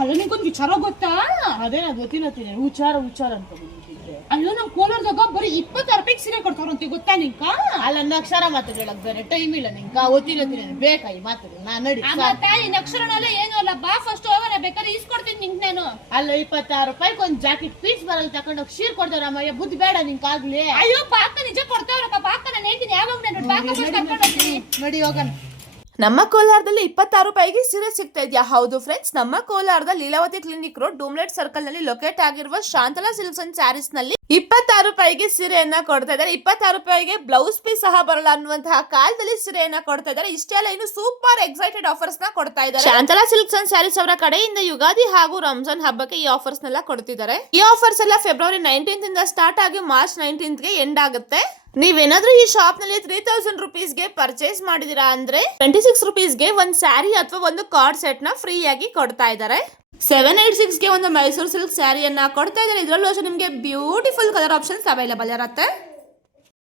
ಅಲ್ಲ ನಿಂಗೊಂದು ವಿಚಾರ ಗೊತ್ತಾ? ಅದೇ ಗೊತ್ತಿಲ್ಲತ್ತೀನಿ ಹುಚ್ಚಾರ ಅಂತ ಬಂದ್ಬಿಟ್ಟಿದ್ರೆ. ಅಲ್ಲೋ ನಮ್ ಕೋಲಾರದಾಗ ಬರೀ 26 ರೂಪಾಯಿ ಸೀರೆ ಕೊಡ್ತಾರಂತೆ, ಗೊತ್ತಾ ನಿಂಕ? ಅಲ್ಲ ಅಕ್ಷರ ಮಾತಾಡಕ್ ಬೇರೆ ಟೈಮ್ ಇಲ್ಲ ನಿಂಕ. ಗೊತ್ತಿಲ್ಲತ್ತೀನಿ ಬೇಕಾಗಿ ಮಾತಾಡಿ ನಾನ್ ನಡಿ. ತಾಯಿ ಅಕ್ಷರನಲ್ಲ ಏನು ಅಲ್ಲ, ಬಾ ಫಸ್ಟ್ ಹೋಗೋಣ, ಬೇಕಾದ್ರೆ ಈಸ್ಕೊಡ್ತೀನಿ ನಿಂಕ್ ನಾನು. ಅಲ್ಲ 26 ರೂಪಾಯಿಗೆ ಒಂದ್ ಜಾಕೆಟ್ ಪೀಸ್ ಬರಲ್ ತಕೊಂಡೋಗಿ ಶೀರ್ ಕೊಡ್ತಾರಮ್ಮ. ಬುದ್ಧಿ ಬೇಡ ನಿಂಕಾಗ್ಲಿ. ಅಯ್ಯೋ ಪಾಕ ನಿಜ ಕೊಡ್ತಾವ್ರಪ್ಪ, ಪಾಕ ನಾನು ಹೇಳ್ತೀನಿ ಯಾವಾಗ ನಾನು ಪಾಕ ಕರ್ಕೊಂಡು ಹೋಗ್ತೀನಿ. ನಡಿ ಹೋಗೋಣ. ನಮ್ಮ ಕೋಲಾರದಲ್ಲಿ 26 ರೂಪಾಯಿಗೆ ಸೀರೆ ಸಿಗ್ತಾ ಇದೆಯಾ? ಹೌದು ಫ್ರೆಂಡ್ಸ್, ನಮ್ಮ ಕೋಲಾರದ ಲೀಲಾವತಿ ಕ್ಲಿನಿಕ್ ರೋಡ್ ಡೂಮ್ಲೆಟ್ ಸರ್ಕಲ್ ನಲ್ಲಿ ಲೊಕೇಟ್ ಆಗಿರುವ ಶಾಂತಲಾ ಸಿಲ್ಕ್ಸ್ ಅಂಡ್ ಸ್ಯಾರೀಸ್ ನಲ್ಲಿ 26 ರೂಪಾಯಿಗೆ ಸೀರೆಯನ್ನ ಕೊಡ್ತಾ ಇದ್ದಾರೆ. 26 ರೂಪಾಯಿಗೆ ಬ್ಲೌಸ್ ಪೀಸ್ ಸಹ ಬರಲ್ಲ ಅನ್ನುವಂತಹ ಕಾಲದಲ್ಲಿ ಸೀರೆಯನ್ನ ಕೊಡ್ತಾ ಇದ್ದಾರೆ. ಇಷ್ಟೇ ಅಲ್ಲ, ಇನ್ನು ಸೂಪರ್ ಎಕ್ಸೈಟೆಡ್ ಆಫರ್ಸ್ ನ ಕೊಡ್ತಾ ಇದ್ದಾರೆ. ಶಾಂತಲಾ ಸಿಲ್ಕ್ಸ್ ಅಂಡ್ ಸ್ಯಾರೀಸ್ ಅವರ ಕಡೆಯಿಂದ ಯುಗಾದಿ ಹಾಗೂ ರಂಜಾನ್ ಹಬ್ಬಕ್ಕೆ ಈ ಆಫರ್ಸ್ ನೆಲ್ಲ ಕೊಡ್ತಿದ್ದಾರೆ. ಈ ಆಫರ್ಸ್ ಎಲ್ಲ ಫೆಬ್ರವರಿ 19 ಇಂದ ಸ್ಟಾರ್ಟ್ ಆಗಿ ಮಾರ್ಚ್ 19 ಗೆ ಎಂಡ್ ಆಗುತ್ತೆ. ನೀವೇನಾದ್ರೂ ಈ ಶಾಪ್ ನಲ್ಲಿ 3000 ರುಪೀಸ್ಗೆ ಪರ್ಚೇಸ್ ಮಾಡಿದೀರಾ ಅಂದ್ರೆ 26 ರುಪೀಸ್ಗೆ ಒಂದು ಸ್ಯಾರಿ ಅಥವಾ ಒಂದು ಕಾರ್ಡ್ ಸೆಟ್ ನ ಫ್ರೀ ಆಗಿ ಕೊಡ್ತಾ ಇದ್ದಾರೆ. 786 ಗೆ ಒಂದು ಮೈಸೂರು ಸಿಲ್ಕ್ ಸ್ಯಾರಿಯನ್ನ ಕೊಡ್ತಾ ಇದ್ದಾರೆ. ಇದರಲ್ಲೂ ಅಷ್ಟೇ ನಿಮಗೆ ಬ್ಯೂಟಿಫುಲ್ ಕಲರ್ ಆಪ್ಷನ್ಸ್ ಅವೈಲೇಬಲ್ ಇರುತ್ತೆ.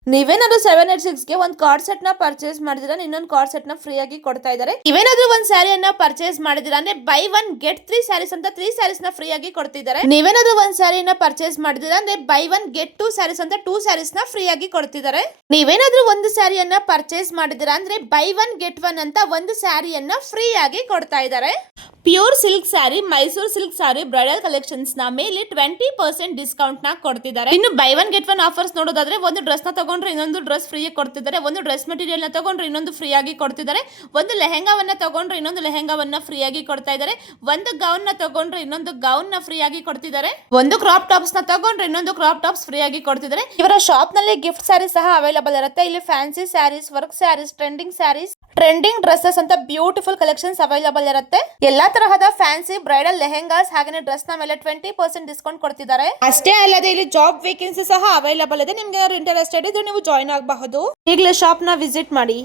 ನೀವೇನಾದ್ರೂ 786 ಗೆ ಒಂದು ಕಾರ್ಡ್ ಸೆಟ್ ನ ಪರ್ಚೇಸ್ ಮಾಡಿದಿರಾ, ಇನ್ನೊಂದು ಕಾರ್ಡ್ ಸೆಟ್ ನ ಫ್ರೀ ಆಗಿ ಕೊಡ್ತಾ ಇದ್ದಾರೆ. ನೀವೇನಾದ್ರೂ ಒಂದು ಸ್ಯಾರಿಯನ್ನ ಪರ್ಚೇಸ್ ಮಾಡಿದಿರಾ ಅಂದ್ರೆ ಬೈ 1 ಗೆಟ್ 3 ಸ್ಯಾರೀಸ್ ಅಂತ 3 ಸ್ಯಾರೀಸ್ ನ ಫ್ರೀ ಆಗಿ ಕೊಡ್ತಿದ್ದಾರೆ. ನೀವೇನಾದ್ರೂ ಒಂದು ಸ್ಯಾರಿಯನ್ನ ಪರ್ಚೇಸ್ ಮಾಡಿದಿರಾ ಅಂದ್ರೆ ಬೈ 1 ಗೆಟ್ 2 ಸ್ಯಾರೀಸ್ ಅಂತ 2 ಸ್ಯಾರೀಸ್ ನ ಫ್ರೀ ಆಗಿ ಕೊಡ್ತಿದ್ದಾರೆ. ನೀವೇನಾದ್ರೂ ಒಂದು ಸ್ಯಾರಿಯನ್ನ ಪರ್ಚೇಸ್ ಮಾಡಿದಿರಾ ಅಂದ್ರೆ ಬೈ 1 ಗೆಟ್ 1 ಅಂತ ಒಂದು ಸ್ಯಾರಿಯನ್ನ ಫ್ರೀ ಆಗಿ ಕೊಡ್ತಾ ಇದ್ದಾರೆ. Pure silk sari, Mysuru silk sari, bridal collections ನ ಮೇಲೆ 20% ಡಿಸ್ಕೌಂಟ್ ನ ಕೊಡ್ತಿದ್ದಾರೆ. ಇನ್ನು ಬೈ 1 ಗೆಟ್ 1 ಆಫರ್ಸ್ ನೋಡೋದಾದ್ರೆ ಒಂದು ಡ್ರೆಸ್ ನ ತಗೊಂಡ್ರೆ ಇನ್ನೊಂದು ಡ್ರೆಸ್ ಫ್ರೀ ಆಗಿ ಕೊಡ್ತಿದ್ದಾರೆ. ಒಂದು ಡ್ರೆಸ್ ಮೆಟೀರಿಯಲ್ ನ ತಗೊಂಡ್ರೆ ಇನ್ನೊಂದು ಫ್ರೀ ಆಗಿ ಕೊಡ್ತಿದ್ದಾರೆ. ಒಂದು ಲೆಹೆಂಗಾವನ್ನ ತಗೊಂಡ್ರೆ ಇನ್ನೊಂದು ಲೆಹೆಂಗಾವನ್ನ ಫ್ರೀ ಆಗಿ ಕೊಡ್ತಾ ಇದ್ದಾರೆ. ಒಂದು ಗೌನ್ ನ ತಗೊಂಡ್ರೆ ಇನ್ನೊಂದು ಗೌನ್ ನ ಫ್ರೀ ಆಗಿ ಕೊಡ್ತಿದ್ದಾರೆ. ಒಂದು ಕ್ರಾಪ್ ಟಾಪ್ಸ್ ನ ತಗೊಂಡ್ರೆ ಇನ್ನೊಂದು ಕ್ರಾಪ್ ಟಾಪ್ಸ್ ಫ್ರೀ ಆಗಿ ಕೊಡ್ತಿದ್ದಾರೆ. ಇವರ ಶಾಪ್ ನಲ್ಲಿ ಗಿಫ್ಟ್ ಸ್ಯಾರಿ ಸಹ ಅವೈಲೇಬಲ್ ಇರುತ್ತೆ. ಇಲ್ಲಿ fancy sarees, work sarees, trending sarees, trending dresses ಅಂತ ಬ್ಯೂಟಿಫುಲ್ ಕಲೆಕ್ಷನ್ಸ್ ಅವೈಲೇಬಲ್ ಇರುತ್ತೆ. ಎಲ್ಲಾ ತರಹದ ಫ್ಯಾನ್ಸಿ ಬ್ರೈಡಲ್ ಲೆಹೆಂಗಾಸ್ ಹಾಗೆ ಡ್ರೆಸ್ ನ ಮೇಲೆ 20% ಡಿಸ್ಕೌಂಟ್ ಕೊಡ್ತಿದ್ದಾರೆ. ಅಷ್ಟೇ ಅಲ್ಲದೆ ಇಲ್ಲಿ ಜಾಬ್ ವೇಕೆನ್ಸಿ ಸಹ ಅವೈಲೇಬಲ್ ಇದೆ. ನಿಮ್ಗೆ ಇಂಟರೆಸ್ಟೆಡ್ ಇದ್ರೆ ನೀವು ಜಾಯಿನ್ ಆಗಬಹುದು. ಈಗಲೇ ಶಾಪ್ ನ ವಿಸಿಟ್ ಮಾಡಿ.